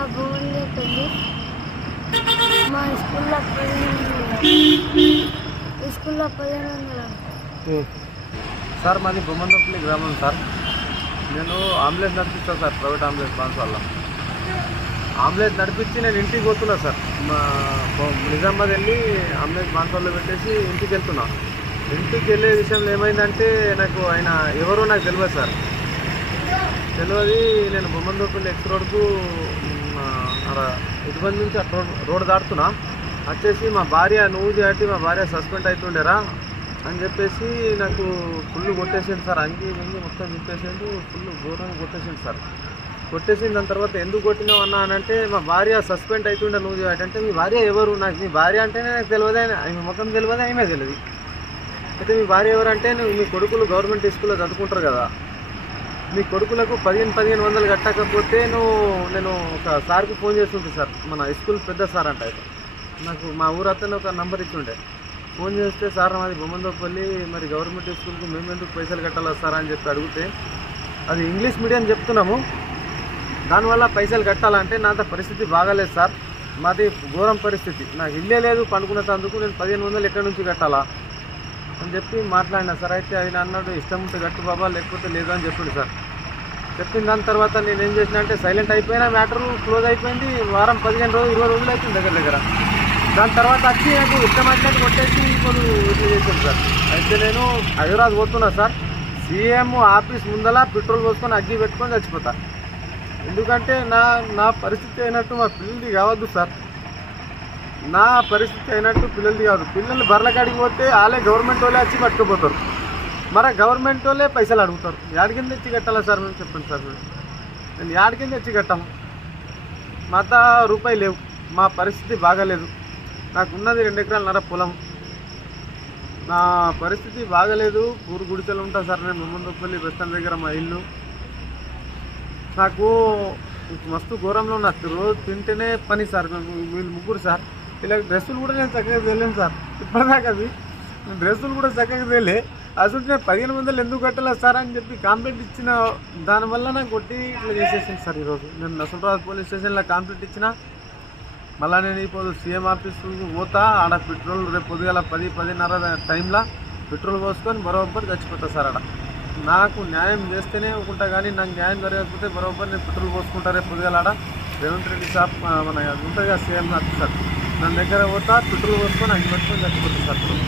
చాలా పెళ్ళి మా స్కూల్లో పదిహేను స్కూల్లో పదిహేను వందలు. సార్ మాది బొమ్మనపల్లి గ్రామం సార్. నేను అంబులెన్స్ నడిపిస్తాను సార్ ప్రైవేట్ అంబులెన్స్ బాన్సాల అంబులెన్స్ నడిపించి నేను ఇంటికి పోతున్నా సార్. మా నిజామాబాద్ వెళ్ళి అంబులెన్స్ బాన్సాల్లో పెట్టేసి ఇంటికి వెళ్తున్నా. ఇంటికి వెళ్ళే విషయంలో ఏమైందంటే నాకు ఆయన ఎవరో నాకు తెలియదు సార్. తెలియదు నేను బొమ్మన్ ఎక్స్ రోడ్కు ఇటుబంది నుంచి రోడ్డు దాటుతున్నా. వచ్చేసి మా భార్య నువ్వు దాటి మా భార్య సస్పెండ్ అవుతుండేరా అని చెప్పేసి నాకు ఫుల్ కొట్టేసింది సార్. అంగి ముందు మొత్తం చింపేసిండు ఫుల్ ఘోరంగా కొట్టేసింది సార్. కొట్టేసిన దాని తర్వాత ఎందుకు కొట్టినావు అన్నా అని అంటే మా భార్య సస్పెండ్ అవుతుండే నువ్వు చేయటం అంటే మీ భార్య ఎవరు? నాకు మీ భార్య అంటేనే నాకు తెలియదు ఆయన. ఆమె తెలియదే తెలియదు ఆమె తెలియదు. అయితే మీ భార్య ఎవరంటే నువ్వు మీ కొడుకులు గవర్నమెంట్ స్కూల్లో చదువుకుంటారు కదా. మీ కొడుకులకు పదిహేను పదిహేను వందలు కట్టకపోతే నువ్వు నేను ఒక సార్కి ఫోన్ చేస్తుంటే సార్ మన స్కూల్ పెద్ద సార్ అంట అయితే. నాకు మా ఊరు అతను ఒక నంబర్ ఇచ్చిండే. ఫోన్ చేస్తే సార్ మాది బొమ్మందోపల్లి మరి గవర్నమెంట్ స్కూల్కి మేము ఎందుకు పైసలు కట్టాలా సార్ అని చెప్పి అడిగితే అది ఇంగ్లీష్ మీడియం చెప్తున్నాము. దానివల్ల పైసలు కట్టాలంటే నాంత పరిస్థితి బాగాలేదు సార్. మాది ఘోరం పరిస్థితి. నాకు ఇల్లే లేదు పండుకున్నందుకు నేను పదిహేను వందలు ఎక్కడి నుంచి కట్టాలా? అని చెప్పి మాట్లాడినా సార్. అయితే ఆయన అన్నాడు ఇష్టం ఉంటే కట్టు బాబా లేకపోతే లేదు అని చెప్పిండు సార్. చెప్పిన దాని తర్వాత నేను ఏం చేసిన అంటే సైలెంట్ అయిపోయినా మ్యాటర్ క్లోజ్ అయిపోయింది. వారం పదిహేను రోజులు ఇరవై రోజులు అయిపోయింది దగ్గర దగ్గర. దాని తర్వాత వచ్చి నాకు ఇష్టం కొట్టేసి ఇప్పుడు ఇట్లా చేశాను సార్. అయితే నేను హైదరాబాద్ పోతున్నా సార్. సీఎం ఆఫీస్ ముందల పెట్రోల్ పోసుకొని అగ్గి పెట్టుకొని చచ్చిపోతా. ఎందుకంటే నా నా పరిస్థితి అయినట్టు మా పిల్లలది కావద్దు సార్. నా పరిస్థితి అయినట్టు పిల్లలది కాదు పిల్లలు బర్ల కాడికి పోతే వాళ్ళే గవర్నమెంట్ వాళ్ళే వచ్చి పట్టుకుపోతారు. మరి గవర్నమెంట్ వాళ్ళే పైసలు అడుగుతారు. యాడి కింద తెచ్చి కట్టాలా సార్ మేము? చెప్పండి సార్ మేము నేను యాడి కింద తెచ్చి కట్టాము. మా రూపాయి లేవు. మా పరిస్థితి బాగాలేదు. నాకు ఉన్నది రెండు ఎకరాలన్నర పొలం. నా పరిస్థితి బాగాలేదు. ఊరు గుడిసెలు ఉంటా సార్. నేను ముందుపల్లి బస్ స్టాండ్ దగ్గర మా ఇల్లు. నాకు మస్తు ఘోరంలో ఉన్నా. రోజు తింటేనే పని సార్. మేము వీళ్ళు ముగ్గురు సార్. ఇలా డ్రెస్సులు కూడా నేను చక్కగా తెలియను సార్. ఇప్పటిదాకా అది డ్రెస్సులు కూడా చక్కగా తెలియ అసలు నేను పదిహేను వందలు ఎందుకు కట్టాలి సార్ అని చెప్పి కంప్లైంట్ ఇచ్చిన దానివల్ల నాకు కొట్టి ఇట్లా చేసేసింది సార్ ఈరోజు. నేను నసరాబాద్ పోలీస్ స్టేషన్లో కంప్లైంట్ ఇచ్చిన. మళ్ళీ నేను ఇప్పుడు సీఎం ఆఫీస్ పోతా ఆడ పెట్రోల్ రేపు పొద్దుగల పది పదిన్నర టైంలో పెట్రోల్ పోసుకొని బరోబర్ చచ్చిపోతా సార్ ఆడ. నాకు న్యాయం చేస్తేనే ఒకుంటా కానీ నాకు న్యాయం జరగకపోతే బరోబర్ నేను పెట్రోల్ పోసుకుంటా రేపు పొద్దుగల ఆడ. రేవంత్ రెడ్డి షాప్ మన ఉంటుంది కదా సీఎం సార్. దాని దగ్గర పోతా పెట్రోల్ పోసుకొని అన్ని పెట్టుకొని చచ్చిపోతా సార్.